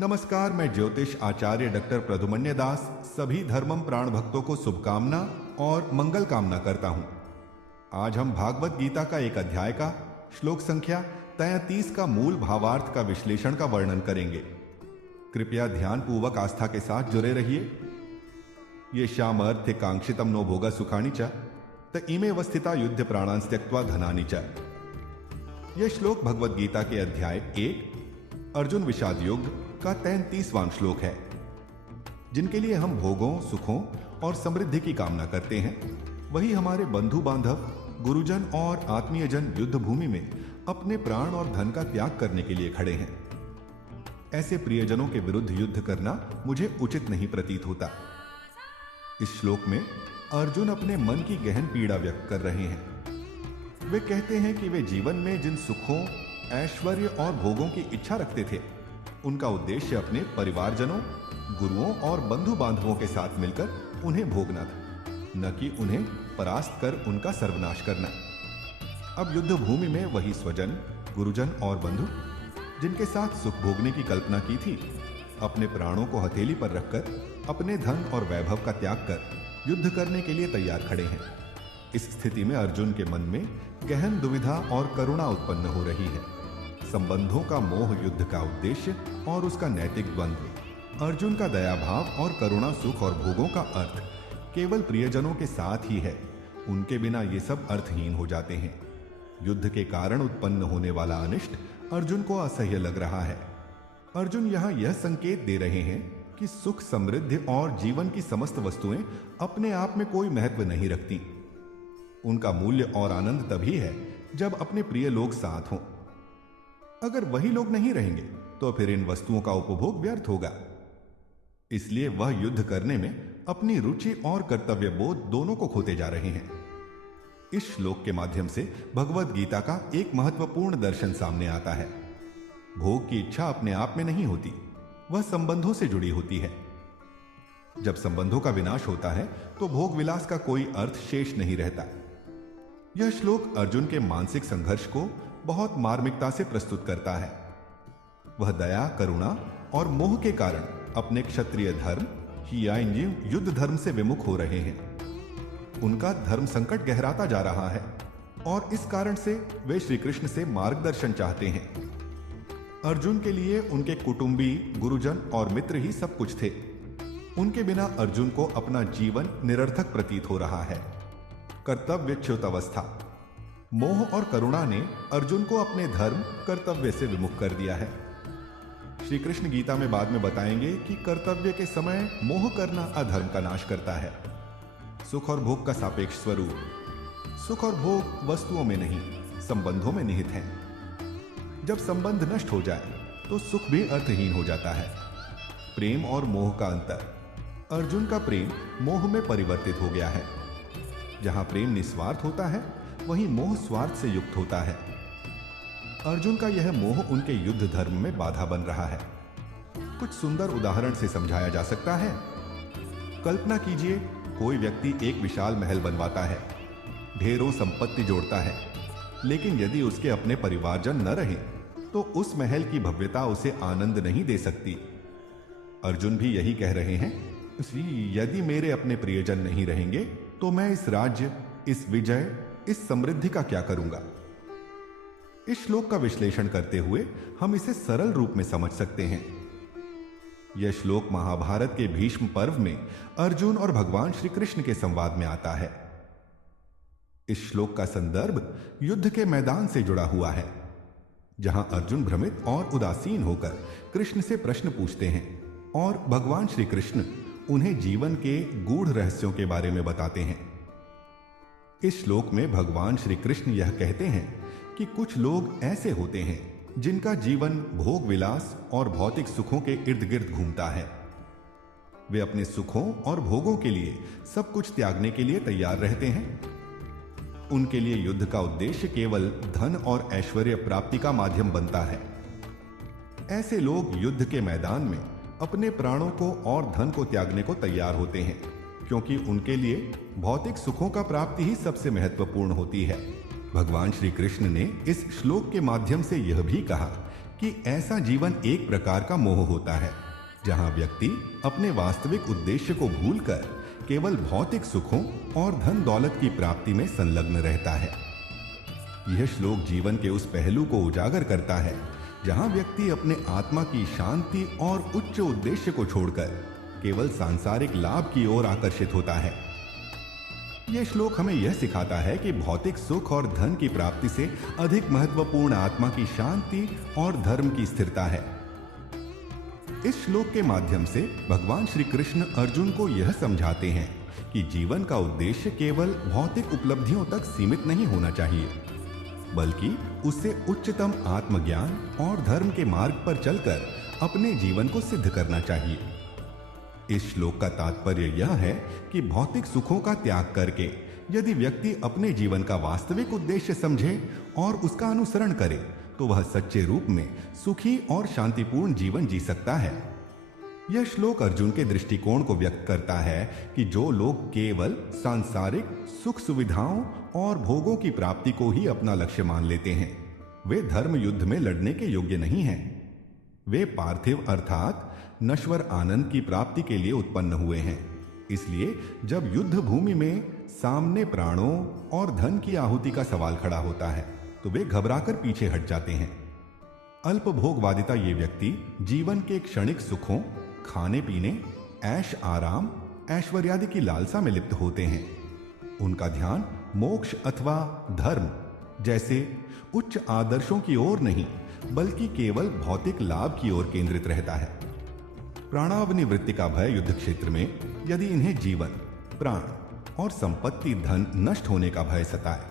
नमस्कार, मैं ज्योतिष आचार्य डॉक्टर प्रदुमन्य दास सभी धर्मम प्राण भक्तों को शुभकामना और मंगल कामना करता हूं। आज हम भागवत गीता का एक अध्याय का श्लोक संख्या 33 का मूल भावार्थ का विश्लेषण का वर्णन करेंगे। कृपया ध्यान पूर्वक आस्था के साथ जुड़े रहिए। ये शामर्थ्य कांक्षितम नो भोगा सुखानी च त इमे वस्थिता युद्ध प्राणांस त्यक्त्वा धनानि च। यह श्लोक भगवत गीता के अध्याय 1 अर्जुन विषाद युद्ध का 33वां श्लोक है। जिनके लिए हम भोगों, सुखों और समृद्धि की कामना करते हैं, वही हमारे बंधु बांधव, गुरुजन और आत्मीयजन युद्ध भूमि में अपने प्राण और धन का त्याग करने के लिए खड़े हैं। ऐसे प्रियजनों के विरुद्ध युद्ध करना मुझे उचित नहीं प्रतीत होता। इस श्लोक में अर्जुन अपने मन की गहन पीड़ा व्यक्त कर रहे हैं। वे कहते हैं कि वे जीवन में जिन सुखों, ऐश्वर्य और भोगों की इच्छा रखते थे, उनका उद्देश्य अपने परिवारजनों, गुरुओं और बंधु बांधवों के साथ मिलकर उन्हें भोगना था, न कि उन्हें परास्त कर उनका सर्वनाश करना। अब युद्ध भूमि में वही स्वजन, गुरुजन और बंधु जिनके साथ सुख भोगने की कल्पना की थी, अपने प्राणों को हथेली पर रखकर अपने धन और वैभव का त्याग कर युद्ध करने के लिए तैयार खड़े हैं। इस स्थिति में अर्जुन के मन में गहन दुविधा और करुणा उत्पन्न हो रही है। संबंधों का मोह युद्ध का उद्देश्य और उसका नैतिक द्वंद्व। अर्जुन का दया भाव और करुणा सुख और भोगों का अर्थ केवल प्रियजनों के साथ ही है। उनके बिना ये सब अर्थहीन हो जाते हैं। युद्ध के कारण उत्पन्न होने वाला अनिष्ट अर्जुन को असह्य लग रहा है। अर्जुन यहाँ यह संकेत दे रहे हैं कि सुख, समृद्धि और जीवन की समस्त वस्तुएं अपने आप में कोई महत्व नहीं रखती। उनका मूल्य और आनंद तभी है जब अपने प्रिय लोग साथ हों। अगर वही लोग नहीं रहेंगे तो फिर इन वस्तुओं का उपभोग व्यर्थ होगा। इसलिए वह युद्ध करने में अपनी रुचि और कर्तव्य बोध दोनों को खोते जा रहे हैं। इस श्लोक के माध्यम से भगवत गीता का एक महत्वपूर्ण दर्शन सामने आता है। भोग की इच्छा अपने आप में नहीं होती, वह संबंधों से जुड़ी होती है। जब संबंधों का विनाश होता है तो भोग विलास का कोई अर्थ शेष नहीं रहता। यह श्लोक अर्जुन के मानसिक संघर्ष को बहुत मार्मिकता से प्रस्तुत करता है। वह दया, करुणा और मोह के कारण अपने क्षत्रिय धर्म या युद्ध धर्म से विमुख हो रहे हैं। उनका धर्म संकट गहराता जा रहा है और इस कारण से वे श्री कृष्ण से मार्गदर्शन चाहते हैं। अर्जुन के लिए उनके कुटुंबी, गुरुजन और मित्र ही सब कुछ थे। उनके बिना अर्जुन को अपना जीवन निरर्थक प्रतीत हो रहा है। कर्तव्यच्युत अवस्था। मोह और करुणा ने अर्जुन को अपने धर्म, कर्तव्य से विमुख कर दिया है। श्री कृष्ण गीता में बाद में बताएंगे कि कर्तव्य के समय मोह करना अधर्म का नाश करता है। सुख और भोग का सापेक्ष स्वरूप। सुख और भोग वस्तुओं में नहीं, संबंधों में निहित हैं। जब संबंध नष्ट हो जाए तो सुख भी अर्थहीन हो जाता है। प्रेम और मोह का अंतर। अर्जुन का प्रेम मोह में परिवर्तित हो गया है। जहां प्रेम निस्वार्थ होता है, वहीं मोह स्वार्थ से युक्त होता है। अर्जुन का यह मोह उनके युद्ध धर्म में बाधा बन रहा है। कुछ सुंदर उदाहरण से समझाया जा सकता है। कल्पना कीजिए, कोई व्यक्ति एक विशाल महल बनवाता है, ढेरों संपत्ति जोड़ता है, लेकिन यदि उसके अपने परिवारजन न रहे तो उस महल की भव्यता उसे आनंद नहीं दे सकती। अर्जुन भी यही कह रहे हैं, यदि मेरे अपने प्रियजन नहीं रहेंगे तो मैं इस राज्य, इस विजय, इस समृद्धि का क्या करूंगा। इस श्लोक का विश्लेषण करते हुए हम इसे सरल रूप में समझ सकते हैं। यह श्लोक महाभारत के भीष्म पर्व में अर्जुन और भगवान श्री कृष्ण के संवाद में आता है। इस श्लोक का संदर्भ युद्ध के मैदान से जुड़ा हुआ है, जहां अर्जुन भ्रमित और उदासीन होकर कृष्ण से प्रश्न पूछते हैं और भगवान श्री कृष्ण उन्हें जीवन के गूढ़ रहस्यों के बारे में बताते हैं। इस श्लोक में भगवान श्री कृष्ण यह कहते हैं कि कुछ लोग ऐसे होते हैं जिनका जीवन भोग विलास और भौतिक सुखों के इर्द गिर्द घूमता है। वे अपने सुखों और भोगों के लिए सब कुछ त्यागने के लिए तैयार रहते हैं। उनके लिए युद्ध का उद्देश्य केवल धन और ऐश्वर्य प्राप्ति का माध्यम बनता है। ऐसे लोग युद्ध के मैदान में अपने प्राणों को और धन को त्यागने को तैयार होते हैं, क्योंकि उनके लिए भौतिक सुखों का प्राप्ति ही सबसे महत्वपूर्ण होती है। भगवान श्री कृष्ण ने इस श्लोक के माध्यम से यह भी कहा कि ऐसा जीवन एक प्रकार का मोह होता है जहां व्यक्ति अपने वास्तविक उद्देश्य को भूलकर केवल भौतिक सुखों और धन दौलत की प्राप्ति में संलग्न रहता है। यह श्लोक जीवन के उस पहलू को उजागर करता है जहां व्यक्ति अपने आत्मा की शांति और उच्च उद्देश्य को छोड़कर केवल सांसारिक लाभ की ओर आकर्षित होता है। यह श्लोक हमें यह सिखाता है कि भौतिक सुख और धन की प्राप्ति से अधिक महत्वपूर्ण आत्मा की शांति और धर्म की स्थिरता है। इस श्लोक के माध्यम से भगवान श्री कृष्ण अर्जुन को यह समझाते हैं कि जीवन का उद्देश्य केवल भौतिक उपलब्धियों तक सीमित नहीं होना चाहिए, बल्कि उससे उच्चतम आत्मज्ञान और धर्म के मार्ग पर चलकर अपने जीवन को सिद्ध करना चाहिए। इस श्लोक का तात्पर्य यह है कि भौतिक सुखों का त्याग करके यदि व्यक्ति अपने जीवन का वास्तविक उद्देश्य समझे और उसका अनुसरण करे तो वह सच्चे रूप में सुखी और शांतिपूर्ण जीवन जी सकता है। यह श्लोक अर्जुन के दृष्टिकोण को व्यक्त करता है कि जो लोग केवल सांसारिक सुख सुविधाओं और भोगों की प्राप्ति को ही अपना लक्ष्य मान लेते हैं, वे धर्म युद्ध में लड़ने के योग्य नहीं हैं। वे पार्थिव अर्थात नश्वर आनंद की प्राप्ति के लिए उत्पन्न हुए हैं। इसलिए जब युद्ध भूमि में सामने प्राणों और धन की आहुति का सवाल खड़ा होता है तो वे घबराकर पीछे हट जाते हैं। अल्पभोगवादिता ये व्यक्ति जीवन के क्षणिक सुखों, खाने पीने, ऐश आराम, ऐश्वर्यादि की लालसा में लिप्त होते हैं। उनका ध्यान मोक्ष अथवा धर्म जैसे उच्च आदर्शों की ओर नहीं बल्कि केवल भौतिक लाभ की ओर केंद्रित रहता है। प्राणावनिवृत्ति का भय युद्ध क्षेत्र में यदि इन्हें जीवन, प्राण और संपत्ति धन नष्ट होने का भय सताए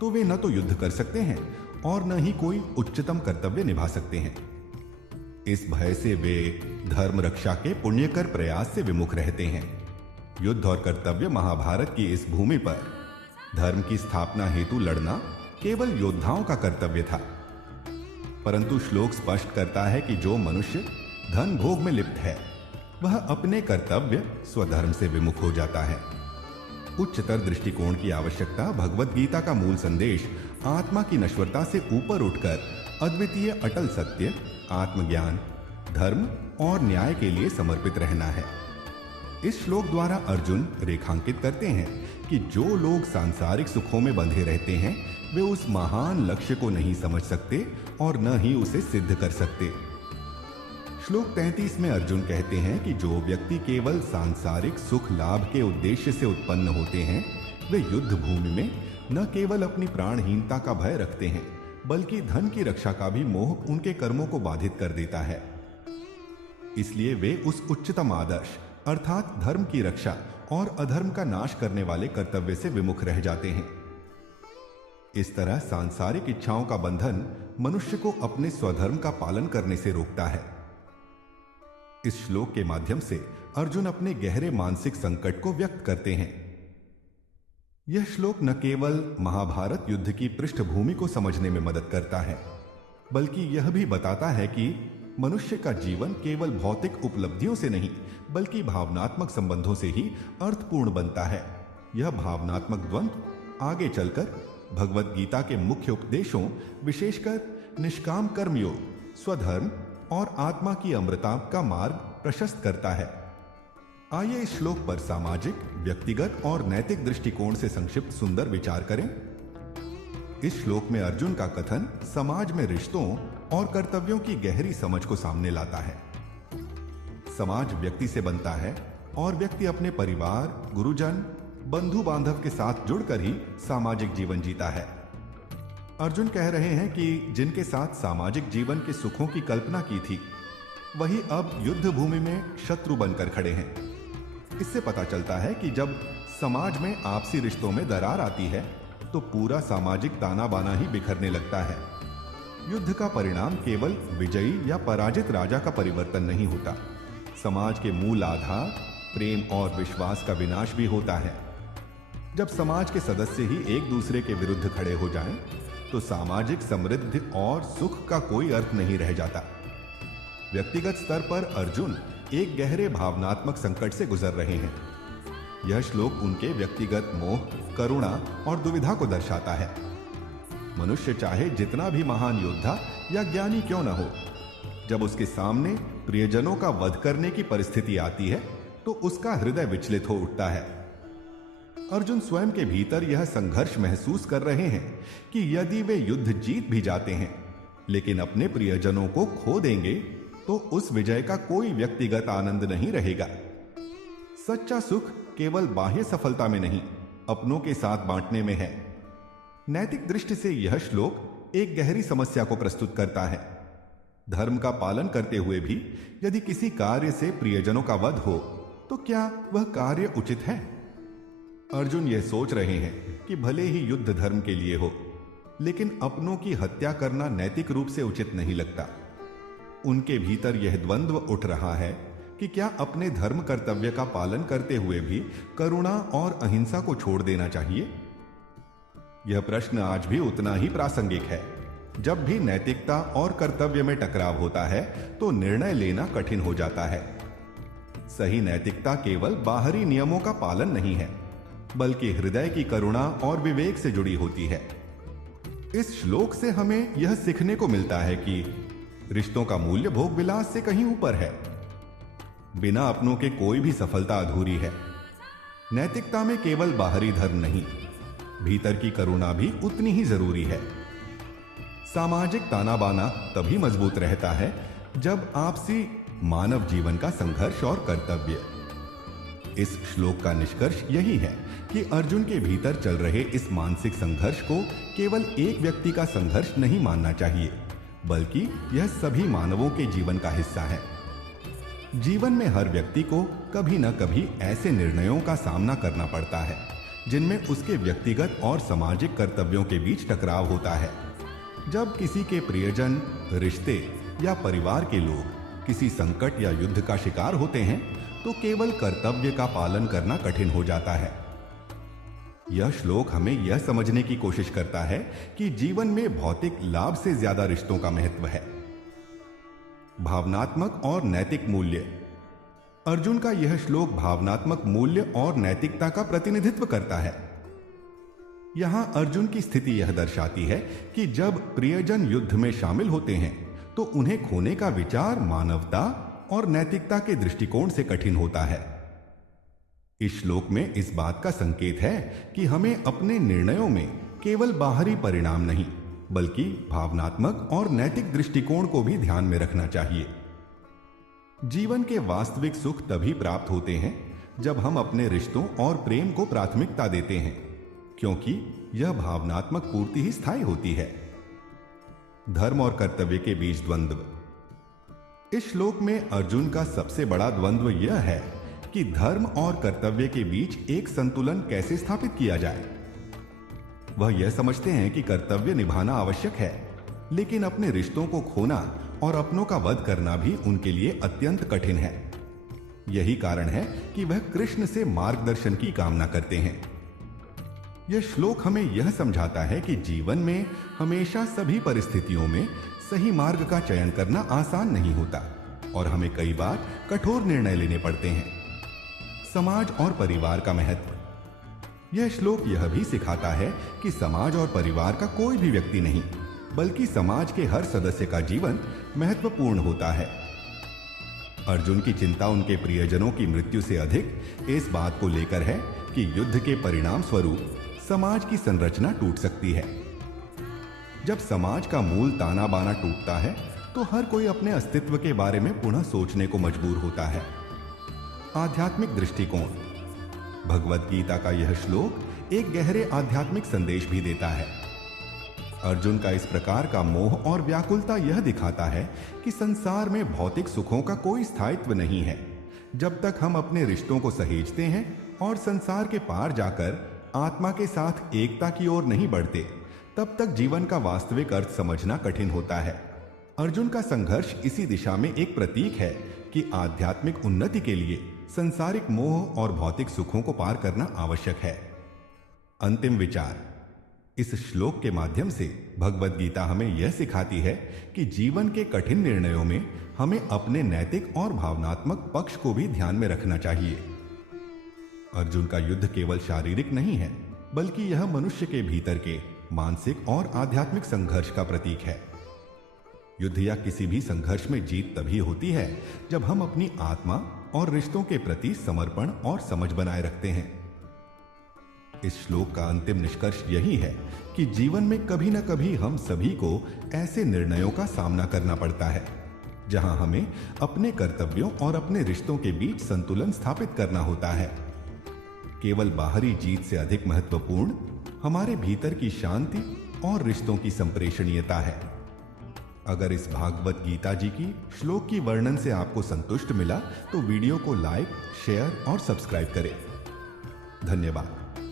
तो वे न तो युद्ध कर सकते हैं और न ही कोई उच्चतम कर्तव्य निभा सकते हैं। इस भय से वे धर्म रक्षा के पुण्यकर प्रयास से विमुख रहते हैं। युद्ध और कर्तव्य महाभारत की इस भूमि पर धर्म की स्थापना हेतु लड़ना केवल योद्धाओं का कर्तव्य था, परंतु श्लोक स्पष्ट करता है कि जो मनुष्य धन भोग में लिप्त है वह अपने कर्तव्य स्वधर्म से विमुख हो जाता है। उच्चतर दृष्टिकोण की आवश्यकता भगवत गीता का मूल संदेश आत्मा की नश्वरता से ऊपर उठकर अद्वितीय अटल सत्य, आत्मज्ञान, धर्म और न्याय के लिए समर्पित रहना है। इस श्लोक द्वारा अर्जुन रेखांकित करते हैं कि जो लोग सांसारिक सुखों में बंधे रहते हैं वे उस महान लक्ष्य को नहीं समझ सकते और न ही उसे सिद्ध कर सकते। श्लोक 33 में अर्जुन कहते हैं कि जो व्यक्ति केवल सांसारिक सुख लाभ के उद्देश्य से उत्पन्न होते हैं वे युद्ध भूमि में न केवल अपनी प्राणहीनता का भय रखते हैं बल्कि धन की रक्षा का भी मोह उनके कर्मों को बाधित कर देता है। इसलिए वे उस उच्चतम आदर्श अर्थात धर्म की रक्षा और अधर्म का नाश करने वाले कर्तव्य से विमुख रह जाते हैं। इस तरह सांसारिक इच्छाओं का बंधन मनुष्य को अपने स्वधर्म का पालन करने से रोकता है। इस श्लोक के माध्यम से अर्जुन अपने गहरे मानसिक संकट को व्यक्त करते हैं। यह श्लोक न केवल महाभारत युद्ध की पृष्ठभूमि को समझने में मदद करता है बल्कि यह भी बताता है कि मनुष्य का जीवन केवल भौतिक उपलब्धियों से नहीं बल्कि भावनात्मक संबंधों से ही अर्थपूर्ण बनता है। यह भावनात्मक द्वंद्व आगे चलकर भगवत गीता के मुख्य उपदेशों विशेषकर निष्काम कर्मयोग, स्वधर्म और आत्मा की अमृता का मार्ग प्रशस्त करता है। आइए इस श्लोक पर सामाजिक, व्यक्तिगत और नैतिक दृष्टिकोण से संक्षिप्त सुंदर विचार करें। इस श्लोक में अर्जुन का कथन समाज में रिश्तों और कर्तव्यों की गहरी समझ को सामने लाता है। समाज व्यक्ति से बनता है और व्यक्ति अपने परिवार, गुरुजन, बंधु बांधव के साथ जुड़कर ही सामाजिक जीवन जीता है। अर्जुन कह रहे हैं कि जिनके साथ सामाजिक जीवन के सुखों की कल्पना की थी वही अब युद्ध भूमि में शत्रु बनकर खड़े हैं। इससे पता चलता है कि जब समाज में आपसी रिश्तों में दरार आती है तो पूरा सामाजिक ताना बाना ही बिखरने लगता है। युद्ध का परिणाम केवल विजयी या पराजित राजा का परिवर्तन नहीं होता, समाज के मूल आधार प्रेम और विश्वास का विनाश भी होता है। जब समाज के सदस्य ही एक दूसरे के विरुद्ध खड़े हो जाएं, तो सामाजिक समृद्धि और सुख का कोई अर्थ नहीं रह जाता। व्यक्तिगत स्तर पर अर्जुन एक गहरे भावनात्मक संकट से गुजर रहे हैं। यह श्लोक उनके व्यक्तिगत मोह, करुणा और दुविधा को दर्शाता है। मनुष्य चाहे जितना भी महान योद्धा या ज्ञानी क्यों न हो, जब उसके सामने प्रियजनों का वध करने की परिस्थिति आती है तो उसका हृदय विचलित हो उठता है। अर्जुन स्वयं के भीतर यह संघर्ष महसूस कर रहे हैं कि यदि वे युद्ध जीत भी जाते हैं लेकिन अपने प्रियजनों को खो देंगे तो उस विजय का कोई व्यक्तिगत आनंद नहीं रहेगा। सच्चा सुख केवल बाह्य सफलता में नहीं, अपनों के साथ बांटने में है। नैतिक दृष्टि से यह श्लोक एक गहरी समस्या को प्रस्तुत करता है। धर्म का पालन करते हुए भी यदि किसी कार्य से प्रियजनों का वध हो तो क्या वह कार्य उचित है? अर्जुन यह सोच रहे हैं कि भले ही युद्ध धर्म के लिए हो, लेकिन अपनों की हत्या करना नैतिक रूप से उचित नहीं लगता। उनके भीतर यह द्वंद्व उठ रहा है कि क्या अपने धर्म कर्तव्य का पालन करते हुए भी करुणा और अहिंसा को छोड़ देना चाहिए? यह प्रश्न आज भी उतना ही प्रासंगिक है। जब भी नैतिकता और कर्तव्य में टकराव होता है तो निर्णय लेना कठिन हो जाता है। सही नैतिकता केवल बाहरी नियमों का पालन नहीं है, बल्कि हृदय की करुणा और विवेक से जुड़ी होती है। इस श्लोक से हमें यह सीखने को मिलता है कि रिश्तों का मूल्य भोग विलास से कहीं ऊपर है। बिना अपनों के कोई भी सफलता अधूरी है। नैतिकता में केवल बाहरी धर्म नहीं, भीतर की करुणा भी उतनी ही जरूरी है। सामाजिक ताना बाना तभी मजबूत रहता है जब आपसी मानव जीवन का संघर्ष और कर्तव्य। इस श्लोक का निष्कर्ष यही है कि अर्जुन के भीतर चल रहे इस मानसिक संघर्ष को केवल एक व्यक्ति का संघर्ष नहीं मानना चाहिए, बल्कि यह सभी मानवों के जीवन का हिस्सा है। जीवन में हर व्यक्ति को कभी न कभी ऐसे निर्णयों का सामना करना पड़ता है जिनमें उसके व्यक्तिगत और सामाजिक कर्तव्यों के बीच टकराव होता है। जब किसी के प्रियजन, रिश्ते या परिवार के लोग किसी संकट या युद्ध का शिकार होते हैं तो केवल कर्तव्य का पालन करना कठिन हो जाता है। यह श्लोक हमें यह समझने की कोशिश करता है कि जीवन में भौतिक लाभ से ज्यादा रिश्तों का महत्व है। भावनात्मक और नैतिक मूल्य। अर्जुन का यह श्लोक भावनात्मक मूल्य और नैतिकता का प्रतिनिधित्व करता है। यहां अर्जुन की स्थिति यह दर्शाती है कि जब प्रियजन युद्ध में शामिल होते हैं तो उन्हें खोने का विचार मानवता और नैतिकता के दृष्टिकोण से कठिन होता है। इस श्लोक में इस बात का संकेत है कि हमें अपने निर्णयों में केवल बाहरी परिणाम नहीं, बल्कि भावनात्मक और नैतिक दृष्टिकोण को भी ध्यान में रखना चाहिए। जीवन के वास्तविक सुख तभी प्राप्त होते हैं जब हम अपने रिश्तों और प्रेम को प्राथमिकता देते हैं, क्योंकि यह भावनात्मक पूर्ति ही स्थायी होती है। धर्म और कर्तव्य के बीच द्वंद्व। इस श्लोक में अर्जुन का सबसे बड़ा द्वंद्व यह है कि धर्म और कर्तव्य के बीच एक संतुलन कैसे स्थापित किया जाए। वह यह समझते हैं कि कर्तव्य निभाना आवश्यक है, लेकिन अपने रिश्तों को खोना और अपनों का वध करना भी उनके लिए अत्यंत कठिन है। यही कारण है कि वह कृष्ण से मार्गदर्शन की कामना करते हैं। यह श्लोक हमें यह समझाता है कि जीवन में हमेशा सभी परिस्थितियों में सही मार्ग का चयन करना आसान नहीं होता और हमें कई बार कठोर निर्णय लेने पड़ते हैं। समाज और परिवार का महत्व। यह श्लोक यह भी सिखाता है कि समाज और परिवार का कोई भी व्यक्ति नहीं, बल्कि समाज के हर सदस्य का जीवन महत्वपूर्ण होता है। अर्जुन की चिंता उनके प्रियजनों की मृत्यु से अधिक इस बात को लेकर है कि युद्ध के परिणाम स्वरूप समाज की संरचना टूट सकती है। जब समाज का मूल ताना बाना टूटता है तो हर कोई अपने अस्तित्व के बारे में पुनः सोचने को मजबूर होता है। आध्यात्मिक दृष्टिकोण। भगवत गीता का यह श्लोक एक गहरे आध्यात्मिक संदेश भी देता है। अर्जुन का इस प्रकार का मोह और व्याकुलता यह दिखाता है कि संसार में भौतिक सुखों का कोई स्थायित्व नहीं है। जब तक हम अपने रिश्तों को सहेजते हैं और संसार के पार जाकर आत्मा के साथ एकता की ओर नहीं बढ़ते, तब तक जीवन का वास्तविक अर्थ समझना कठिन होता है। अर्जुन का संघर्ष इसी दिशा में एक प्रतीक है कि आध्यात्मिक उन्नति के लिए संसारिक मोह और भौतिक सुखों को पार करना आवश्यक है। अंतिम विचार। इस श्लोक के माध्यम से भगवत गीता हमें यह सिखाती है कि जीवन के कठिन निर्णयों में हमें अपने नैतिक और भावनात्मक पक्ष को भी ध्यान में रखना चाहिए। अर्जुन का युद्ध केवल शारीरिक नहीं है, बल्कि यह मनुष्य के भीतर के मानसिक और आध्यात्मिक संघर्ष का प्रतीक है। युद्ध या किसी भी संघर्ष में जीत तभी होती है जब हम अपनी आत्मा और रिश्तों के प्रति समर्पण और समझ बनाए रखते हैं। इस श्लोक का अंतिम निष्कर्ष यही है कि जीवन में कभी न कभी हम सभी को ऐसे निर्णयों का सामना करना पड़ता है जहां हमें अपने कर्तव्यों और अपने रिश्तों के बीच संतुलन स्थापित करना होता है। केवल बाहरी जीत से अधिक महत्वपूर्ण हमारे भीतर की शांति और रिश्तों की संप्रेषणीयता है। अगर इस भागवत गीता जी की श्लोक की वर्णन से आपको संतुष्ट मिला तो वीडियो को लाइक, शेयर और सब्सक्राइब करें। धन्यवाद।